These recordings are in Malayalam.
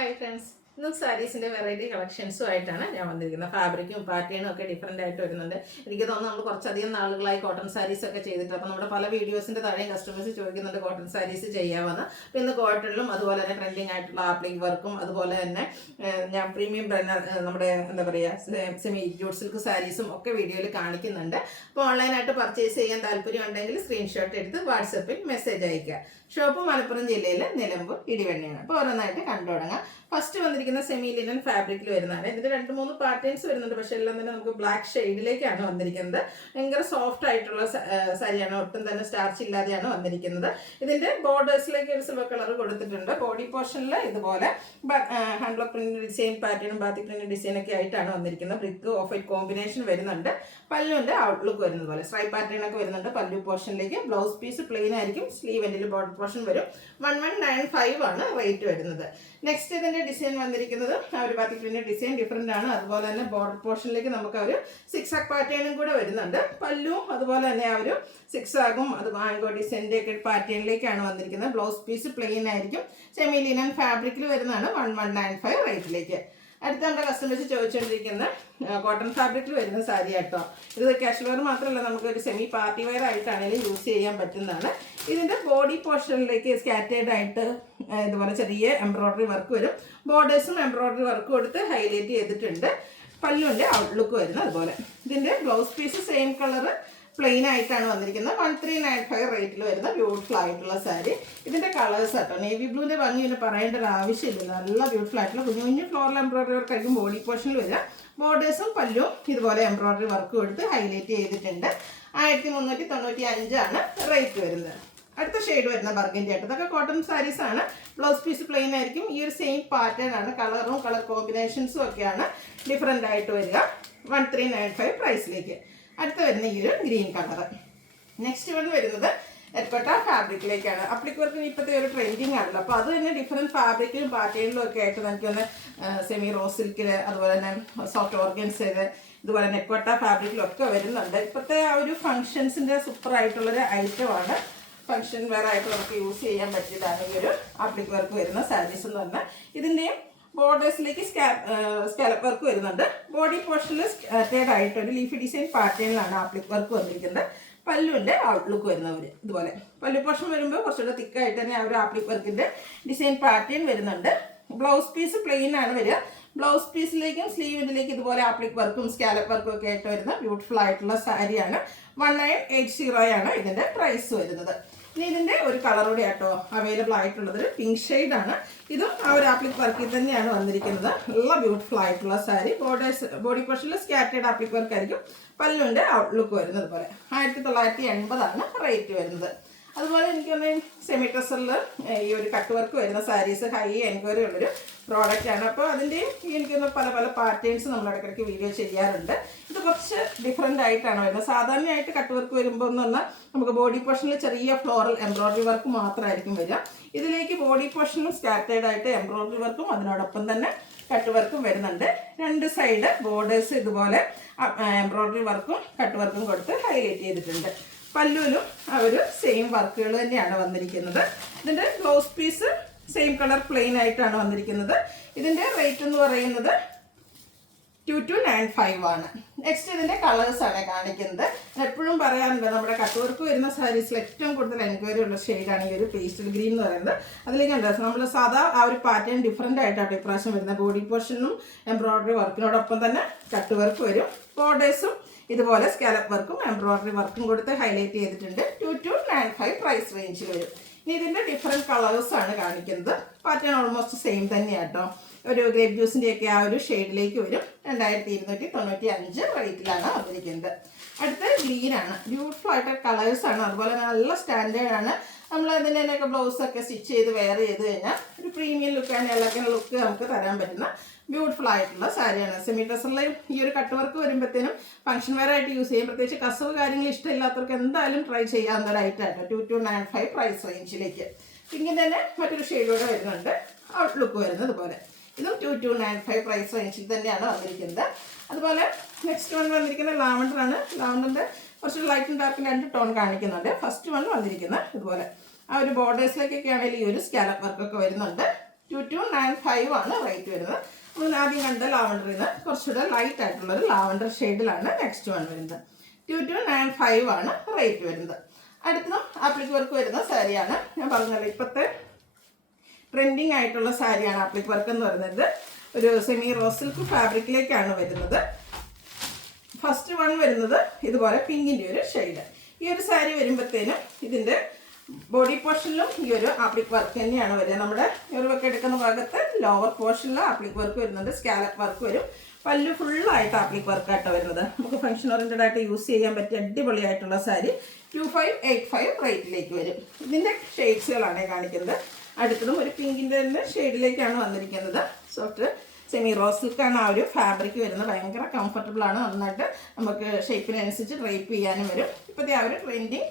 ഹായ് ഫ്രണ്ട്സ്, ഇന്നും സാരീസിൻ്റെ വെറൈറ്റി കളക്ഷൻസുമായിട്ടാണ് ഞാൻ വന്നിരിക്കുന്നത്. ഫാബ്രിക്കും പാറ്റേണും ഒക്കെ ഡിഫറൻ്റ് ആയിട്ട് വരുന്നുണ്ട്. എനിക്ക് തോന്നുന്നു നമ്മൾ കുറച്ചധികം നാളുകളായി കോട്ടൺ സാരീസ് ഒക്കെ ചെയ്തിട്ട്, അപ്പോൾ നമ്മുടെ പല വീഡിയോസിൻ്റെ താഴെയും കസ്റ്റമേഴ്സ് ചോദിക്കുന്നുണ്ട് കോട്ടൺ സാരീസ് ചെയ്യാമെന്ന്. അപ്പോൾ ഇന്ന് കോട്ടണിലും അതുപോലെ തന്നെ ട്രെൻഡിങ് ആയിട്ടുള്ള ആപ്ലിക് വർക്കും അതുപോലെ തന്നെ ഞാൻ പ്രീമിയം നമ്മുടെ എന്താ പറയുക സെമി ജൂട്ട് സിൽക്ക് സാരീസും ഒക്കെ വീഡിയോയിൽ കാണിക്കുന്നുണ്ട്. അപ്പോൾ ഓൺലൈനായിട്ട് പർച്ചേസ് ചെയ്യാൻ താല്പര്യം ഉണ്ടെങ്കിൽ സ്ക്രീൻഷോട്ട് എടുത്ത് വാട്സപ്പിൽ മെസ്സേജ് അയയ്ക്കുക. ഷോപ്പ് മലപ്പുറം ജില്ലയിലെ നിലമ്പൂർ ഇടിവെണ്ണയാണ്. അപ്പോൾ ഓരോന്നായിട്ട് കണ്ടു തുടങ്ങാം. ഫസ്റ്റ് വന്നിരിക്കുന്ന സെമി ലിനൻ ഫാബ്രിക്കിൽ വരുന്നതാണ്. ഇതിന് 2-3 പാറ്റേൺസ് വരുന്നുണ്ട്, പക്ഷെ എല്ലാം തന്നെ നമുക്ക് ബ്ലാക്ക് ഷെയ്ഡിലേക്കാണ് വന്നിരിക്കുന്നത്. ഭയങ്കര സോഫ്റ്റ് ആയിട്ടുള്ള സാരിയാണ്, ഒട്ടും തന്നെ സ്റ്റാർച്ച് ഇല്ലാതെയാണ് വന്നിരിക്കുന്നത്. ഇതിന്റെ ബോർഡേഴ്സിലേക്ക് ഒരു സിൽവർ കളർ കൊടുത്തിട്ടുണ്ട്. ബോഡി പോർഷനിൽ ഇതുപോലെ ഹാൻഡ് ബ്ലോക്ക് പ്രിന്റ് ഡിസൈൻ പാറ്റേണും ബാത്തിക് പ്രിന്റ് ഡിസൈൻ ഒക്കെ ആയിട്ടാണ് വന്നിരിക്കുന്നത്. ബ്രിക്ക് ഓഫ് വൈറ്റ് കോമ്പിനേഷൻ വരുന്നുണ്ട്. പല്ലുവിന്റെ ഔട്ട്ലുക്ക് വരുന്നത് പോലെ സ്ട്രൈപ്പ് പാറ്റേൺ ഒക്കെ വരുന്നുണ്ട്. പല്ലു പോർഷനിലേക്ക് ബ്ലൗസ് പീസ് പ്ലെയിൻ ആയിരിക്കും. സ്ലീവ് എൻഡിൽ ബോർഡർ പോർഷൻ വരും. 1195 ആണ് റേറ്റ് വരുന്നത്. നെക്സ്റ്റ് ഇതിന്റെ ഡിസൈൻ വന്നിരിക്കുന്നത് ഒരു ബാത്തിക് പ്രിന്റ് ഡിസൈൻ ഡിഫറെന്റ് ആണ്. അതുപോലെ തന്നെ ബോർഡർ പോർഷനിലേക്ക് നമുക്ക് ഒരു 6 ആഗ് പാറ്റേണും കൂടെ വരുന്നുണ്ട്. പല്ലുവും അതുപോലെ തന്നെ ആ ഒരു 6 ആഗും അത് ആംഗോ ഡിസൈൻ്റെ ഒക്കെ പാറ്റേണിലേക്കാണ് വന്നിരിക്കുന്നത്. ബ്ലൗസ് പീസ് പ്ലെയിൻ ആയിരിക്കും. സെമി ലിനൻ ഫാബ്രിക്കിൽ വരുന്നതാണ്. 1195 റേറ്റിലേക്ക്. അടുത്ത നമ്മുടെ കസ്റ്റമേഴ്സ് ചോദിച്ചുകൊണ്ടിരിക്കുന്ന കോട്ടൺ ഫാബ്രിക്കിൽ വരുന്ന സാരി ആട്ടോ. ഇത് കാഷ്വൽ വെയർ മാത്രമല്ല, നമുക്ക് ഒരു സെമി പാർട്ടി വെയർ ആയിട്ടാണെങ്കിലും യൂസ് ചെയ്യാൻ പറ്റുന്നതാണ്. ഇതിൻ്റെ ബോഡി പോർഷനിലേക്ക് സ്കാറ്റേഡ് ആയിട്ട് ഇതുപോലെ ചെറിയ എംബ്രോയ്ഡറി വർക്ക് വരും. ബോർഡേഴ്സും എംബ്രോയ്ഡറി വർക്ക് കൊടുത്ത് ഹൈലൈറ്റ് ചെയ്തിട്ടുണ്ട്. പല്ലുവിൻ്റെ ഔട്ട്ലുക്ക് വരുന്നത് അതുപോലെ. ഇതിൻ്റെ blouse piece same colour plain ആയിട്ടാണ് വന്നിരിക്കുന്നത്. 1395 റേറ്റിൽ വരുന്ന ബ്യൂട്ടിഫുൾ ആയിട്ടുള്ള സാരി. ഇതിന്റെ കളേഴ്സ് ആട്ടോ. നേവി ബ്ലൂവിന്റെ ഭംഗി പിന്നെ പറയേണ്ട ഒരു ആവശ്യമില്ല. നല്ല ബ്യൂട്ടിഫുൾ ആയിട്ടുള്ള കുഞ്ഞു കുഞ്ഞു ഫ്ലോറൽ എംബ്രോയ്ഡറി വർക്ക് ആയിരിക്കും ബോഡി പോർഷനിൽ വരിക. ബോർഡേഴ്സും പല്ലും ഇതുപോലെ എംബ്രോയ്ഡറി വർക്ക് കൊടുത്ത് ഹൈലൈറ്റ് ചെയ്തിട്ടുണ്ട്. 1395 ആണ് റേറ്റ് വരുന്നത്. അടുത്ത ഷെയ്ഡ് വരുന്ന ബർഗൻഡി ആയിട്ട്. ഇതൊക്കെ കോട്ടൺ സാരീസ് ആണ്. ബ്ലൗസ് പീസ് പ്ലെയിൻ ആയിരിക്കും. ഈ ഒരു സെയിം പാറ്റേൺ ആണ്. കളറും കളർ കോമ്പിനേഷൻസും ഒക്കെയാണ് ഡിഫറെൻ്റ് ആയിട്ട് വരിക. 1395 പ്രൈസിലേക്ക്. അടുത്ത വരുന്ന ഈ ഒരു ഗ്രീൻ കളർ. നെക്സ്റ്റ് വൺ വരുന്നത് എർക്കോട്ട ഫാബ്രിക്കിലേക്കാണ്. അപ്ലിക് വർക്കിന് ഇപ്പോഴത്തെ ഒരു ട്രെൻഡിങ് ആണല്ലോ. അപ്പോൾ അത് തന്നെ ഡിഫറെൻറ്റ് ഫാബ്രിക്കിലും പാറ്റേണിലും ഒക്കെ ആയിട്ട് നമുക്കൊന്ന് സെമി റോസ് സിൽക്കിൽ അതുപോലെ തന്നെ സോഫ്റ്റ് ഓർഗൻസിൽ ഇതുപോലെ നെക്കോട്ട ഫാബ്രിക്കിലൊക്കെ വരുന്നുണ്ട്. ഇപ്പോഴത്തെ ആ ഒരു ഫങ്ഷൻസിൻ്റെ സൂപ്പർ ആയിട്ടുള്ളൊരു ഐറ്റമാണ്. ഫങ്ഷൻ വെയർ ആയിട്ട് നമുക്ക് യൂസ് ചെയ്യാൻ പറ്റിയതാണ് ഈ ഒരു അപ്ലിക് വർക്ക് വരുന്ന സാരീസ് എന്ന് പറഞ്ഞാൽ. ഇതിൻ്റെയും ബോർഡേഴ്സിലേക്ക് സ്കാലപ്പ് വർക്ക് വരുന്നുണ്ട്. ബോഡി പോർഷനിൽ സ്കാറ്റേഡ് ആയിട്ട് ഒരു ലീഫി ഡിസൈൻ പാറ്റേണിലാണ് ആപ്ലിക് വർക്ക് വന്നിരിക്കുന്നത്. പല്ലുവിൻ്റെ ഔട്ട്ലുക്ക് വരുന്നവർ ഇതുപോലെ. പല്ലു പോർഷൻ വരുമ്പോൾ കുറച്ചുകൂടെ തിക്കായിട്ട് തന്നെ ആ ഒരു ആപ്ലിക് വർക്കിൻ്റെ ഡിസൈൻ പാറ്റേൺ വരുന്നുണ്ട്. ബ്ലൗസ് പീസ് പ്ലെയിൻ ആണ് വരിക. ബ്ലൗസ് പീസിലേക്കും സ്ലീവിലേക്ക് ഇതുപോലെ ആപ്ലിക് വർക്കും സ്കാലപ്പ് വർക്കും ഒക്കെ ആയിട്ട് വരുന്ന ബ്യൂട്ടിഫുൾ ആയിട്ടുള്ള സാരിയാണ്. 1980 ആണ് ഇതിൻ്റെ പ്രൈസ് വരുന്നത്. ഇനി ഇതിൻ്റെ ഒരു കളറോടെ ആട്ടോ അവൈലബിൾ ആയിട്ടുള്ളത് ഒരു പിങ്ക് ഷെയ്ഡാണ്. ഇതും ആ ഒരു ആപ്ലിക് വർക്കിൽ തന്നെയാണ് വന്നിരിക്കുന്നത്. നല്ല ബ്യൂട്ടിഫുൾ ആയിട്ടുള്ള സാരി. ബോഡി പോർഷനിൽ സ്കാറ്റേഡ് ആപ്ലിക് വർക്ക് ആയിരിക്കും. പല്ലുവിൻ്റെ ഔട്ട്ലുക്ക് വരുന്നത് പോലെ. 1980 ആണ് റേറ്റ് വരുന്നത്. അതുപോലെ എനിക്കൊന്ന് സെമി ട്രസറിൽ ഈ ഒരു കട്ട് വർക്ക് വരുന്ന സാരീസ് ഹൈ എൻക്വയറി ഉള്ളൊരു പ്രോഡക്റ്റാണ്. അപ്പോൾ അതിൻ്റെയും എനിക്കൊന്ന് പല പല പാറ്റേൺസ് നമ്മൾ ഇടയ്ക്കിടയ്ക്ക് വീഡിയോ ചെയ്യാറുണ്ട്. ഇത് കുറച്ച് ഡിഫറെൻ്റ് ആയിട്ടാണ് വരുന്നത്. സാധാരണയായിട്ട് കട്ട് വർക്ക് വരുമ്പോൾ എന്ന് പറഞ്ഞാൽ നമുക്ക് ബോഡി പോർഷനിൽ ചെറിയ ഫ്ലോറൽ എംബ്രോയ്ഡറി വർക്ക് മാത്രമായിരിക്കും വരിക. ഇതിലേക്ക് ബോഡി പോർഷനിലും സ്കാറ്റേഡ് ആയിട്ട് എംബ്രോയ്ഡറി വർക്കും അതിനോടൊപ്പം തന്നെ കട്ട് വർക്കും വരുന്നുണ്ട്. 2 സൈഡ് ബോർഡേഴ്സ് ഇതുപോലെ എംബ്രോയ്ഡറി വർക്കും കട്ട് വർക്കും കൊടുത്ത് ഹൈലൈറ്റ് ചെയ്തിട്ടുണ്ട്. പല്ലുവിലും ആ ഒരു സെയിം വർക്കുകൾ തന്നെയാണ് വന്നിരിക്കുന്നത്. ഇതിൻ്റെ blouse piece same colour plain ആയിട്ടാണ് വന്നിരിക്കുന്നത്. ഇതിൻ്റെ റേറ്റ് എന്ന് പറയുന്നത് 2295 ആണ്. നെക്സ്റ്റ് ഇതിൻ്റെ കളേഴ്സാണ് കാണിക്കുന്നത്. എപ്പോഴും പറയാറുണ്ട് നമ്മുടെ കട്ട് വർക്ക് വരുന്ന സാരീസിൽ ഏറ്റവും കൂടുതൽ എൻക്വയറി ഉള്ള ഷെയ്ഡാണ് ഈ ഒരു പേസ്റ്റൽ ഗ്രീൻ എന്ന് പറയുന്നത്. അതിലേക്ക് ഉണ്ട് നമ്മൾ സാധാ ആ ഒരു പാറ്റേൺ ഡിഫറെൻ്റ് ആയിട്ടാണ് ഇപ്രാവശ്യം വരുന്നത്. ബോഡി പോർഷനും എംബ്രോയ്ഡറി വർക്കിനോടൊപ്പം തന്നെ കട്ട് വർക്ക് വരും. ബോർഡേഴ്സും ഇതുപോലെ സ്കാലപ്പ് വർക്കും എംബ്രോയ്ഡറി വർക്കും കൊടുത്ത് ഹൈലൈറ്റ് ചെയ്തിട്ടുണ്ട്. 2295 പ്രൈസ് റേഞ്ചിൽ വരും. ഇനി ഇതിൻ്റെ ഡിഫറെൻറ്റ് കളേഴ്സാണ് കാണിക്കുന്നത്. പാറ്റേൺ ഓൾമോസ്റ്റ് സെയിം തന്നെയാട്ടോ. ഒരു ഗ്രേപ്പ് ജ്യൂസിൻ്റെയൊക്കെ ആ ഒരു ഷെയ്ഡിലേക്ക് വരും. 2295 റേറ്റിലാണ് വന്നിരിക്കുന്നത്. അടുത്ത ഗ്രീനാണ്. ബ്യൂട്ടിഫുൾ ആയിട്ട് കളേഴ്സാണ്. അതുപോലെ നല്ല സ്റ്റാൻഡേർഡാണ്. നമ്മൾ അതിൻ്റെയൊക്കെ ബ്ലൗസൊക്കെ സ്റ്റിച്ച് ചെയ്ത് വെയർ ചെയ്ത് കഴിഞ്ഞാൽ ഒരു premium look and elegant look നമുക്ക് തരാൻ പറ്റുന്ന ബ്യൂട്ടിഫുൾ ആയിട്ടുള്ള സാരിയാണ്. സെമി ഡ്രസ്സറിലെ ഈ ഒരു കട്ട് വർക്ക് വരുമ്പോഴത്തേനും ഫംഗ്ഷൻ വെയർ ആയിട്ട് യൂസ് ചെയ്യും. പ്രത്യേകിച്ച് കസവ് കാര്യങ്ങൾ ഇഷ്ടമില്ലാത്തവർക്ക് എന്തായാലും ട്രൈ ചെയ്യാവുന്ന ഒരു ഐറ്റമായിട്ട് 2295 പ്രൈസ് റേഞ്ചിലേക്ക്. പിങ്കിൻ്റെ തന്നെ മറ്റൊരു ഷെയ്ഡോടെ വരുന്നുണ്ട്. ഔട്ട്ലുക്ക് വരുന്നത് പോലെ. ഇതും 2295 പ്രൈസ് റേഞ്ചിൽ തന്നെയാണ് വന്നിരിക്കുന്നത്. അതുപോലെ നെക്സ്റ്റ് വൺ വന്നിരിക്കുന്നത് ലാവണ്ടറാണ്. ലാവണ്ടറിൻ്റെ കുറച്ച് ലൈറ്റും ഡാർക്കും 2 ടോൺ കാണിക്കുന്നുണ്ട്. ഫസ്റ്റ് വൺ വന്നിരിക്കുന്നത് ഇതുപോലെ ആ ഒരു ബോർഡേഴ്സിലേക്കൊക്കെ ആണെങ്കിൽ ഈ ഒരു സ്കാലപ്പ് വർക്കൊക്കെ വരുന്നുണ്ട്. 2295 ആണ് റേറ്റ് വരുന്നത്. നമ്മൾ ആദ്യം കണ്ട ലാവണ്ടറിൽ നിന്ന് കുറച്ചുകൂടെ ലൈറ്റ് ആയിട്ടുള്ളൊരു ലാവണ്ടർ ഷെയ്ഡിലാണ് നെക്സ്റ്റ് വൺ വരുന്നത്. 2295 ആണ് റേറ്റ് വരുന്നത്. അടുത്തതും ആപ്ലിക് വർക്ക് വരുന്ന സാരിയാണ്. ഞാൻ പറഞ്ഞല്ലോ ഇപ്പോഴത്തെ ട്രെൻഡിങ് ആയിട്ടുള്ള സാരിയാണ് ആപ്ലിക് വർക്ക് എന്ന് പറയുന്നത്. ഒരു സെമി റോസ് സിൽക്ക് ഫാബ്രിക്കിലേക്കാണ് വരുന്നത്. ഫസ്റ്റ് വൺ വരുന്നത് ഇതുപോലെ പിങ്കിൻ്റെ ഒരു ഷെയ്ഡ്. ഈ ഒരു സാരി വരുമ്പോഴത്തേനും ഇതിൻ്റെ ബോഡി പോർഷനിലും ഈ ഒരു ആപ്ലിക് വർക്ക് തന്നെയാണ് വരിക. നമ്മുടെ ഇവർക്ക് എടുക്കുന്ന ഭാഗത്ത് ലോവർ പോർഷനിൽ ആപ്ലിക് വർക്ക് വരുന്നുണ്ട്, സ്കാലപ്പ് വർക്ക് വരും. പല്ല് ഫുള്ളായിട്ട് ആപ്ലിക് വർക്കായിട്ടാണ് വരുന്നത്. നമുക്ക് ഫംഗ്ഷൻ ഓറിയൻറ്റഡ് ആയിട്ട് യൂസ് ചെയ്യാൻ പറ്റിയ അടിപൊളിയായിട്ടുള്ള സാരി 2585 റേറ്റിലേക്ക് വരും. ഇതിൻ്റെ ഷെയ്ഡ്സുകളാണ് കാണിക്കുന്നത്. അടുത്തതും ഒരു പിങ്കിൻ്റെ തന്നെ ഷെയ്ഡിലേക്കാണ് വന്നിരിക്കുന്നത്. സോഫ്റ്റ് സെമി റോസ് സിൽക്കാണ് ആ ഒരു ഫാബ്രിക് വരുന്നത്. ഭയങ്കര കംഫർട്ടബിളാണ്. നന്നായിട്ട് നമുക്ക് ഷേപ്പിനനുസരിച്ച് ഡ്രൈപ്പ് ചെയ്യാനും വരും. ഇപ്പോഴത്തെ ആ ഒരു ട്രെൻഡിങ്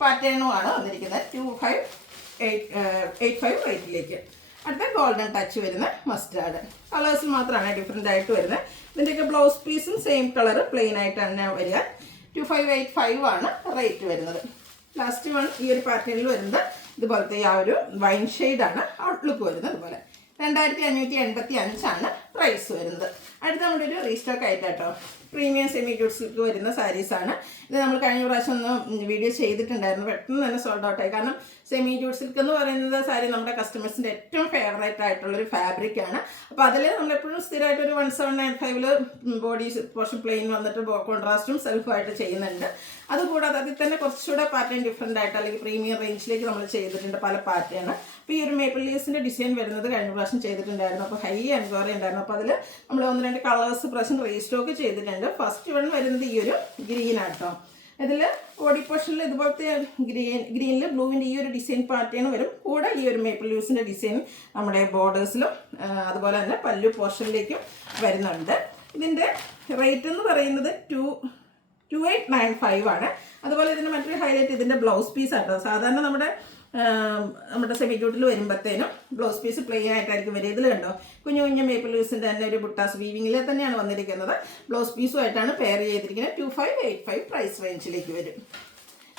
പാറ്റേണുമാണ് വന്നിരിക്കുന്നത് 2585 റേറ്റിലേക്ക്. അടുത്ത ഗോൾഡൻ ടച്ച് വരുന്ന മസ്റ്റാർഡ് കളേഴ്സിൽ മാത്രമാണ് ഡിഫറെൻ്റ് ആയിട്ട് വരുന്നത്. ഇതിൻ്റെയൊക്കെ ബ്ലൗസ് പീസും സെയിം കളർ പ്ലെയിൻ ആയിട്ട് തന്നെ വരിക. 2585 ആണ് റേറ്റ് വരുന്നത്. ലാസ്റ്റ് വൺ ഈ ഒരു പാറ്റേണിൽ വരുന്നത് ഇതുപോലത്തെ ആ ഒരു വൈൻ ഷെയ്ഡാണ് ഔട്ട്ലുക്ക് വരുന്നത്. ഇതുപോലെ 2585 ആണ് പ്രൈസ് വരുന്നത്. അടുത്ത നമ്മുടെ ഒരു റീസ്റ്റോക്ക് ആയിട്ടാട്ടോ പ്രീമിയം സെമി ജൂട്ട് സിൽക്ക് വരുന്ന സാരീസാണ്. ഇത് നമ്മൾ കഴിഞ്ഞ പ്രാവശ്യം ഒന്ന് വീഡിയോ ചെയ്തിട്ടുണ്ടായിരുന്നു. പെട്ടെന്ന് തന്നെ സോൾഡ് ഔട്ടായി. കാരണം സെമി ജൂട്ട് സിൽക്ക് എന്ന് പറയുന്നത് സാരി നമ്മുടെ കസ്റ്റമേഴ്സിൻ്റെ ഏറ്റവും ഫേവറേറ്റ് ആയിട്ടുള്ളൊരു ഫാബ്രിക്കാണ്. അപ്പോൾ അതിൽ നമ്മളെപ്പോഴും സ്ഥിരമായിട്ട് ഒരു 1795 ബോഡി പോർഷൻ പ്ലെയിൻ വന്നിട്ട് കോൺട്രാസ്റ്റും സെൽഫായിട്ട് ചെയ്യുന്നുണ്ട്. അതുകൂടാതെ അതിൽ തന്നെ കുറച്ചുകൂടെ പാറ്റേൺ ഡിഫറെൻ്റ് ആയിട്ട് അല്ലെങ്കിൽ പ്രീമിയം റേഞ്ചിലേക്ക് നമ്മൾ ചെയ്തിട്ടുണ്ട് പല പാറ്റേൺ. അപ്പോൾ ഈ ഒരു മേപ്പിൾ ലീവ്സിൻ്റെ ഡിസൈൻ വരുന്നത് കഴിഞ്ഞ പ്രാവശ്യം ചെയ്തിട്ടുണ്ടായിരുന്നു. അപ്പോൾ ഹൈ എൻക്വയറി ഉണ്ടായിരുന്നു. അപ്പോൾ അതിൽ നമ്മൾ 1-2 കളേഴ്സ് പ്രാവശ്യം റീസ്റ്റോക്ക് ചെയ്തിട്ടുണ്ട്. ഫസ്റ്റ് വൺ വരുന്നത് ഈ ഒരു ഗ്രീൻ ആട്ടോ. ഇതിൽ ബോഡി പോർഷനിൽ ഇതുപോലത്തെ ഗ്രീനിൽ ബ്ലൂവിൻ്റെ ഈ ഒരു ഡിസൈൻ പാറ്റേൺ വരും. കൂടെ ഈ ഒരു മേപ്പിൾ ലീവ്സിൻ്റെ ഡിസൈൻ നമ്മുടെ ബോർഡേഴ്സിലും അതുപോലെ തന്നെ പല്ലു പോർഷനിലേക്കും വരുന്നുണ്ട്. ഇതിൻ്റെ റേറ്റ് എന്ന് പറയുന്നത് 2895 ആണ്. അതുപോലെ ഇതിൻ്റെ മറ്റൊരു ഹൈലൈറ്റ് ഇതിൻ്റെ ബ്ലൗസ് പീസ് ആട്ടോ. സാധാരണ നമ്മുടെ സെമി ജൂട്ടിൽ വരുമ്പോഴത്തേനും ബ്ലൗസ് പീസ് പ്ലെയിൻ ആയിട്ടായിരിക്കും വരിക. ഇതിൽ കണ്ടോ കുഞ്ഞു കുഞ്ഞു മേപ്പിൾ ലീവ്സിൻ്റെ തന്നെ ഒരു ബുട്ടാസ് വീവിങ്ങിൽ തന്നെയാണ് വന്നിരിക്കുന്നത്. ബ്ലൗസ് പീസുമായിട്ടാണ് പെയർ ചെയ്തിരിക്കുന്നത്. 2585 പ്രൈസ് റേഞ്ചിലേക്ക് വരും.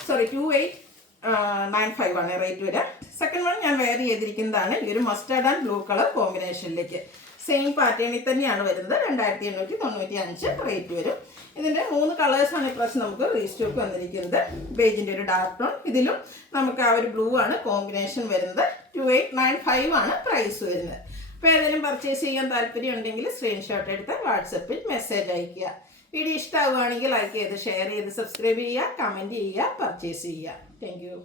2895 ആണ് റേറ്റ് വരിക. സെക്കൻഡ് വൺ ഞാൻ വെയർ ചെയ്തിരിക്കുന്നതാണ് ഈ ഒരു മസ്റ്റാർഡ് ആൻഡ് ബ്ലൂ കളർ കോമ്പിനേഷനിലേക്ക്. സെയിം പാറ്റേണിൽ തന്നെയാണ് വരുന്നത്. 2895 റേറ്റ് വരും. ഇതിൻ്റെ 3 കളേഴ്സാണ് ഇപ്രാവശ്യം നമുക്ക് റീസ്റ്റോക്ക് വന്നിരിക്കുന്നത്. ബേജിൻ്റെ ഒരു ഡാർക്ക് ടോൺ, ഇതിലും നമുക്ക് ആ ഒരു ബ്ലൂ ആണ് കോമ്പിനേഷൻ വരുന്നത്. 2895 ആണ് പ്രൈസ് വരുന്നത്. അപ്പോൾ ഏതെങ്കിലും പർച്ചേസ് ചെയ്യാൻ താല്പര്യം ഉണ്ടെങ്കിൽ സ്ക്രീൻഷോട്ട് എടുത്ത് വാട്സപ്പിൽ മെസ്സേജ് അയയ്ക്കുക. വീഡിയോ ഇഷ്ടമാവുകയാണെങ്കിൽ ലൈക്ക് ചെയ്ത് ഷെയർ ചെയ്ത് സബ്സ്ക്രൈബ് ചെയ്യുക, കമൻറ്റ് ചെയ്യുക, പർച്ചേസ് ചെയ്യുക. Thank you.